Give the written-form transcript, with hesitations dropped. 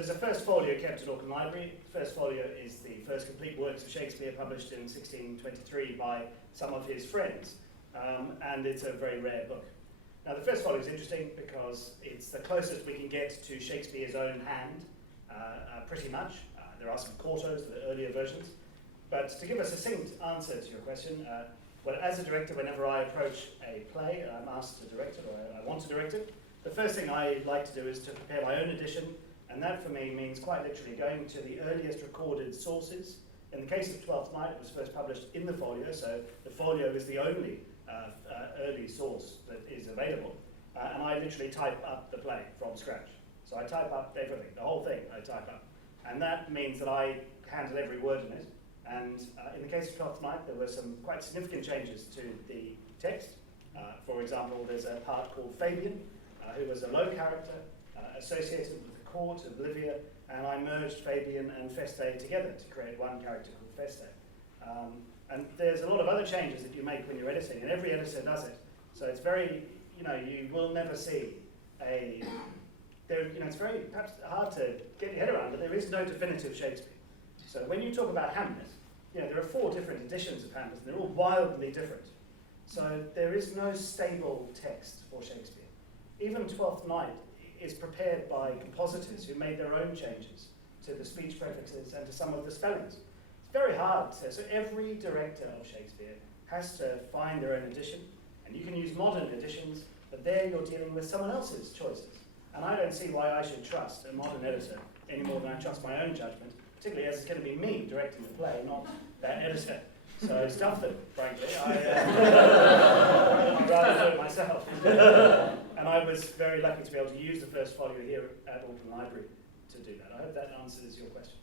there's a first folio kept at Auckland Library. The first folio is the first complete works of Shakespeare published in 1623 by some of his friends, and it's a very rare book. Now the first folio is interesting because it's the closest we can get to Shakespeare's own hand, pretty much. There are some quartos, the earlier versions. But to give a succinct answer to your question, well, as a director, whenever I approach a play, I'm asked to direct it, or I want to direct it, the first thing I like to do is to prepare my own edition, and that for me means quite literally going to the earliest recorded sources. In the case of Twelfth Night, it was first published in the folio, so the folio is the only early source that is available, and I literally type up the play from scratch. So I type up everything, the whole thing I type up, and that means that I handle every word in it. And in the case of Twelfth Night, there were some quite significant changes to the text. For example, there's a part called Fabian, who was a low character associated with the court of Livia, and I merged Fabian and Feste together to create one character called Feste. And there's a lot of other changes that you make when you're editing, and every editor does it. So it's very, you will never see it's very perhaps hard to get your head around, but there is no definitive Shakespeare. So when you talk about Hamlet, there are 4 different editions of Hamlet, and they're all wildly different. So there is no stable text for Shakespeare. Even Twelfth Night is prepared by compositors who made their own changes to the speech prefixes and to some of the spellings. It's very hard so every director of Shakespeare has to find their own edition, and you can use modern editions, but there you're dealing with someone else's choices. And I don't see why I should trust a modern editor any more than I trust my own judgment, particularly as it's going to be me directing the play, not that editor. So stuff them, frankly. I'd rather do it myself. And I was very lucky to be able to use the first folio here at Auckland Library to do that. I hope that answers your question.